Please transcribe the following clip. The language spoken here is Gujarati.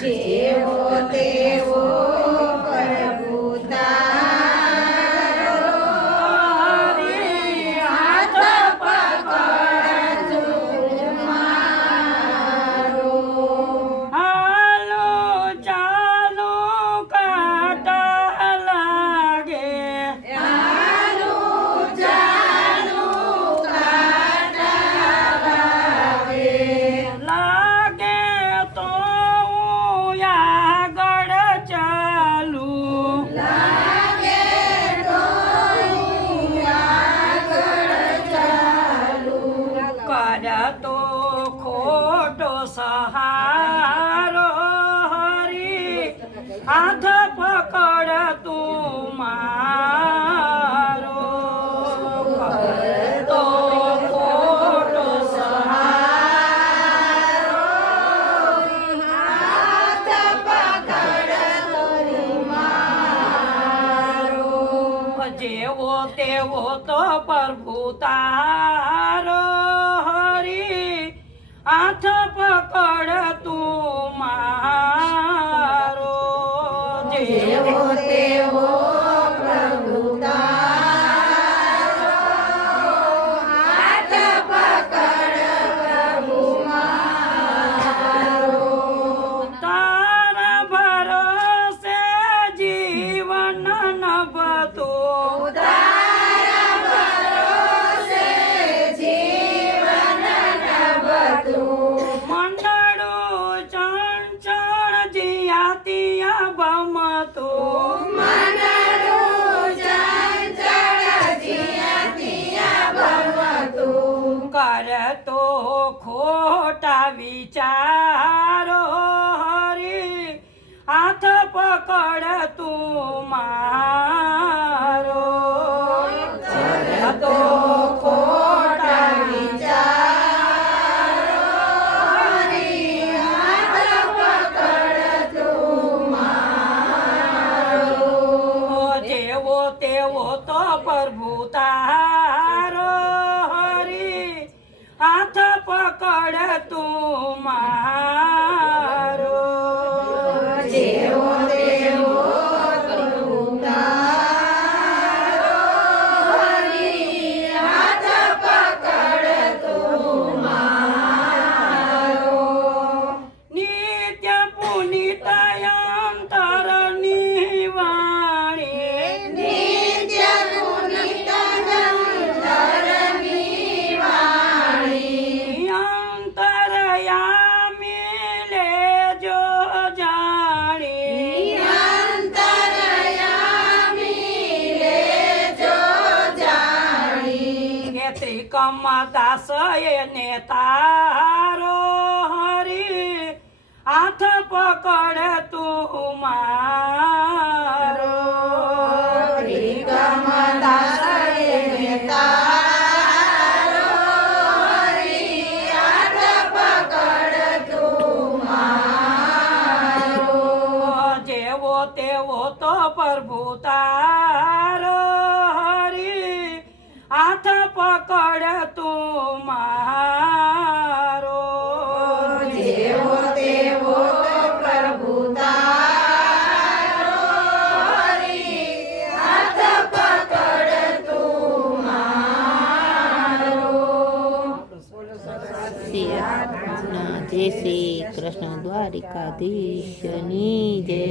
જેવો તેવો પ્રભુ તારો, હાથ પકડજો મારો. હાલો ચાલો કાંટા લાગે, હાલો ચાલો કાંટા લાગે, લાગે તો હું આગળ ચાલું, લાગે તો હું આગળ ચાલું. કરતો ખોટો સહારો હરી, હાથ પકડ તું મારો. કરતો ખોટો સહારો, હાથ પકડ તું મારો. જેવો તેવો તો પ્રભુ તારો હરી, હાથ પકડ તું મારો. જેવો તેવો પ્રભુ તારો, હાથ પકડ પ્રભુ મારો. તારા ભરોસે જીવન નભતું, તારા ભરોસે જીવન નભતું. મંડળું ચંચળ જીયાતિયા ભમતું, મનનું ચંચળ જીયતિયા ભમતું. કરતો ખોટા વિચારો હરી, હાથ પકડ તું મારો. કરતો ખોટા વિચારો, હરી, હાથ પકડ તું મારો. જેવો તેવો તો પ્રભુ તારો હરી, હાથ પકડ તું મારો. જેવો તેવો પ્રભુ તારો, હરી, હાથ પકડ તું મારો. નિત્ય પુનિત અંતરની વાણી, નિત્ય પુનિત અંતરની વાણી. અંતરયામી લેજો જાણી, અંતરયામી લેજો જાણી. કે ત્રિકમ દાસ એને તારો હરી, હાથ પકડ તું મારો. ત્રિકમ દાસ એને તારો, હરી, હાથ પકડ તું મારો. જેવો તેવો તો પ્રભુ તારો હરી, હાથ પકડ તું મારો. જેવો તેવો પ્રભુ તારો, હરી, હાથ પકડ તું મારો. જય શ્રી કૃષ્ણ દ્વારિકાધીશની જય.